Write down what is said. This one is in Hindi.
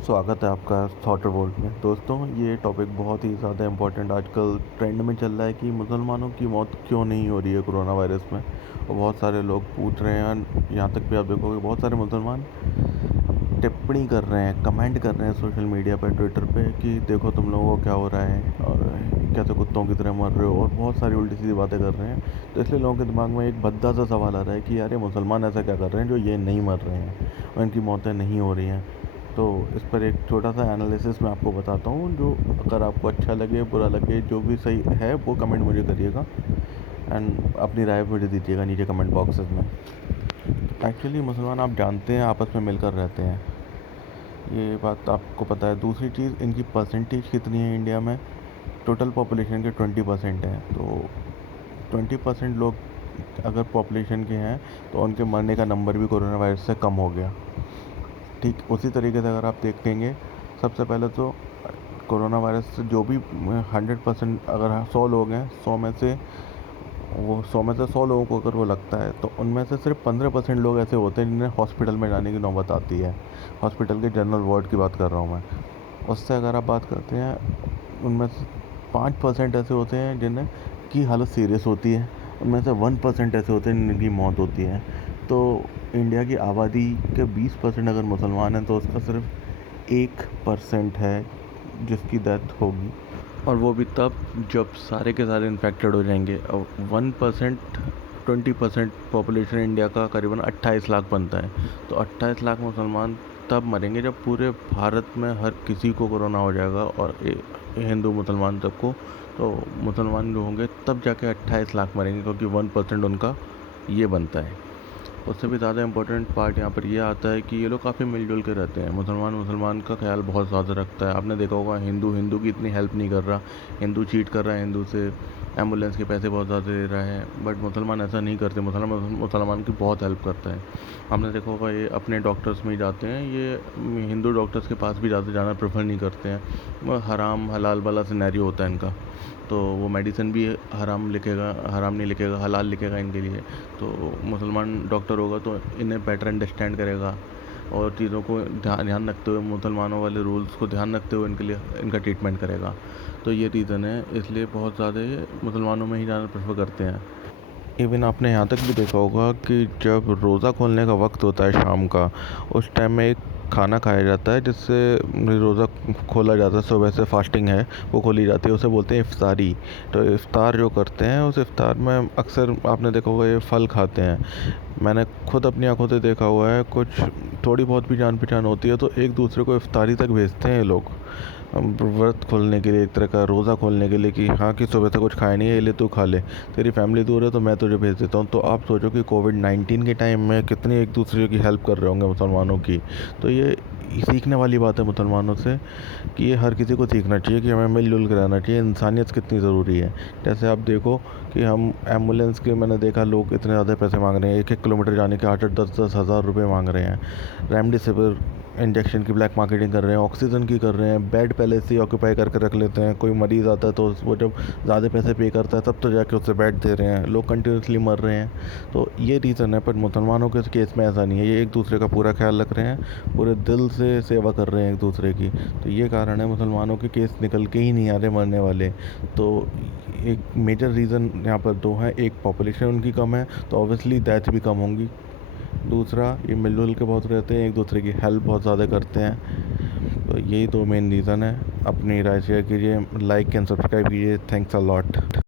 स्वागत है आपका थॉट रिवोल्ट में। दोस्तों, ये टॉपिक बहुत ही ज़्यादा इम्पोर्टेंट आजकल ट्रेंड में चल रहा है कि मुसलमानों की मौत क्यों नहीं हो रही है कोरोना वायरस में। और बहुत सारे लोग पूछ रहे हैं, यहाँ तक भी आप देखोगे बहुत सारे मुसलमान टिप्पणी कर रहे हैं, कमेंट कर रहे हैं सोशल मीडिया पर, ट्विटर पे कि देखो तुम लोगों को क्या हो रहा है और कैसे कुत्तों की तरह मर रहे हो, और बहुत सारी उल्टी सीधी बातें कर रहे हैं। तो इसलिए लोगों के दिमाग में एक भद्दा सा सवाल आ रहा है कि यार ये मुसलमान ऐसा क्या कर रहे हैं जो ये नहीं मर रहे हैं और इनकी मौतें नहीं हो रही हैं। तो इस पर एक छोटा सा एनालिसिस मैं आपको बताता हूँ, जो अगर आपको अच्छा लगे बुरा लगे जो भी सही है वो कमेंट मुझे करिएगा एंड अपनी राय मुझे दीजिएगा नीचे कमेंट बॉक्सेस में। एक्चुअली मुसलमान आप जानते हैं आपस में मिलकर रहते हैं, ये बात आपको पता है। दूसरी चीज़, इनकी परसेंटेज कितनी है इंडिया में? टोटल पॉपुलेशन के 20% है। तो 20% लोग अगर पॉपुलेशन के हैं तो उनके मरने का नंबर भी कोरोना वायरस से कम हो गया। ठीक उसी तरीके से अगर आप देखेंगे, सबसे पहले तो कोरोना वायरस से जो भी 100%, अगर 100 लोग हैं, 100 लोगों को अगर वो लगता है तो उनमें से सिर्फ 15% लोग ऐसे होते हैं जिन्हें हॉस्पिटल में जाने की नौबत आती है। हॉस्पिटल के जनरल वार्ड की बात कर रहा हूँ मैं। उससे अगर आप बात करते हैं, उनमें से 5% ऐसे होते हैं जिन्हें की हालत सीरियस होती है। उनमें से 1% ऐसे होते हैं जिनकी मौत होती है। तो इंडिया की आबादी के 20% अगर मुसलमान हैं तो उसका सिर्फ 1% है जिसकी डेथ होगी, और वो भी तब जब सारे के सारे इन्फेक्टेड हो जाएंगे। और 1%, 20% पॉपुलेशन इंडिया का करीबन 28 लाख बनता है। तो 28 लाख मुसलमान तब मरेंगे जब पूरे भारत में हर किसी को कोरोना हो जाएगा, और हिंदू मुसलमान सबको। तो मुसलमान जो होंगे तब जाके 28 लाख मरेंगे, क्योंकि 1% उनका ये बनता है। उससे भी ज़्यादा इम्पोर्टेंट पार्ट यहाँ पर ये आता है कि ये लोग काफ़ी मिलजुल के रहते हैं। मुसलमान मुसलमान का ख्याल बहुत ज़्यादा रखता है। आपने देखा होगा, हिंदू हिंदू की इतनी हेल्प नहीं कर रहा। हिंदू चीट कर रहा है हिंदू से, एम्बुलेंस के पैसे बहुत ज़्यादा दे रहा है, बट मुसलमान ऐसा नहीं करते। मुसलमान मुसलमान की बहुत हेल्प करता है। आपने देखा होगा, ये अपने डॉक्टर्स में ही जाते हैं, ये हिंदू डॉक्टर्स के पास भी ज़्यादा जाना प्रेफर नहीं करते हैं। वो हराम हलाल वाला सिनेरियो होता है इनका। तो वो मेडिसिन भी हराम लिखेगा, हराम नहीं लिखेगा, हलाल लिखेगा इनके लिए। तो मुसलमान डॉक्टर होगा तो इन्हें बेटर अंडरस्टैंड करेगा, और चीज़ों को ध्यान रखते हुए, मुसलमानों वाले रूल्स को ध्यान रखते हुए इनके लिए इनका ट्रीटमेंट करेगा। तो ये रीज़न है, इसलिए बहुत ज़्यादा ये मुसलमानों में ही जाना प्रेफर करते हैं। इवन आपने यहाँ तक भी देखा होगा कि जब रोज़ा खोलने का वक्त होता है शाम का, उस टाइम में एक खाना खाया जाता है जिससे रोज़ा खोला जाता है। सुबह से फास्टिंग है वो खोली जाती है, उसे बोलते हैं इफ्तारी। तो इफ्तार जो करते हैं, उस इफ्तार में अक्सर आपने देखा होगा ये फल खाते हैं। मैंने खुद अपनी आंखों से देखा हुआ है, कुछ थोड़ी बहुत भी जान पहचान होती है तो एक दूसरे को इफ्तारी तक भेजते हैं ये लोग, व्रत खोलने के लिए, एक तरह का रोज़ा खोलने के लिए, कि हाँ कि सुबह से कुछ खाया नहीं है, ये ले तू खा ले, तेरी फैमिली दूर है तो मैं तुझे भेज देता हूँ। तो आप सोचो कि कोविड-19 के टाइम में कितनी एक दूसरे की हेल्प कर रहे होंगे मुसलमानों की। तो ये सीखने वाली बात है मुसलमानों से, कि ये हर किसी को सीखना चाहिए कि हमें मिलजुल कर रहना चाहिए। इंसानियत कितनी ज़रूरी है। जैसे आप देखो कि हम एम्बुलेंस के, मैंने देखा लोग इतने ज़्यादा पैसे मांग रहे हैं, 1-1 किलोमीटर जाने के 8-8, 10-10 हज़ार रुपये मांग रहे हैं। रेमडेसिविर इंजेक्शन की ब्लैक मार्केटिंग कर रहे हैं, ऑक्सीजन की कर रहे हैं, बेड पहले से ही ऑक्यूपाई करके रख लेते हैं। कोई मरीज़ आता है तो वो जब ज़्यादा पैसे पे करता है तब तो जाके उससे बेड दे रहे हैं। लोग कंटिन्यूसली मर रहे हैं। तो ये रीज़न है। पर मुसलमानों के केस में ऐसा नहीं है, ये एक दूसरे का पूरा ख्याल रख रहे हैं, पूरे दिल से सेवा कर रहे हैं एक दूसरे की। तो ये कारण है मुसलमानों के केस निकल के ही नहीं आ रहे मरने वाले। तो एक मेजर रीज़न यहाँ पर दो हैं, एक पॉपुलेशन उनकी कम है तो ऑब्वियसली डेथ भी कम होंगी। दूसरा, ये मिलजुल के बहुत रहते हैं, एक दूसरे की हेल्प बहुत ज़्यादा करते हैं। तो यही दो मेन रीज़न है। अपनी राय शेयर कीजिए, लाइक एंड सब्सक्राइब कीजिए। Thanks a lot.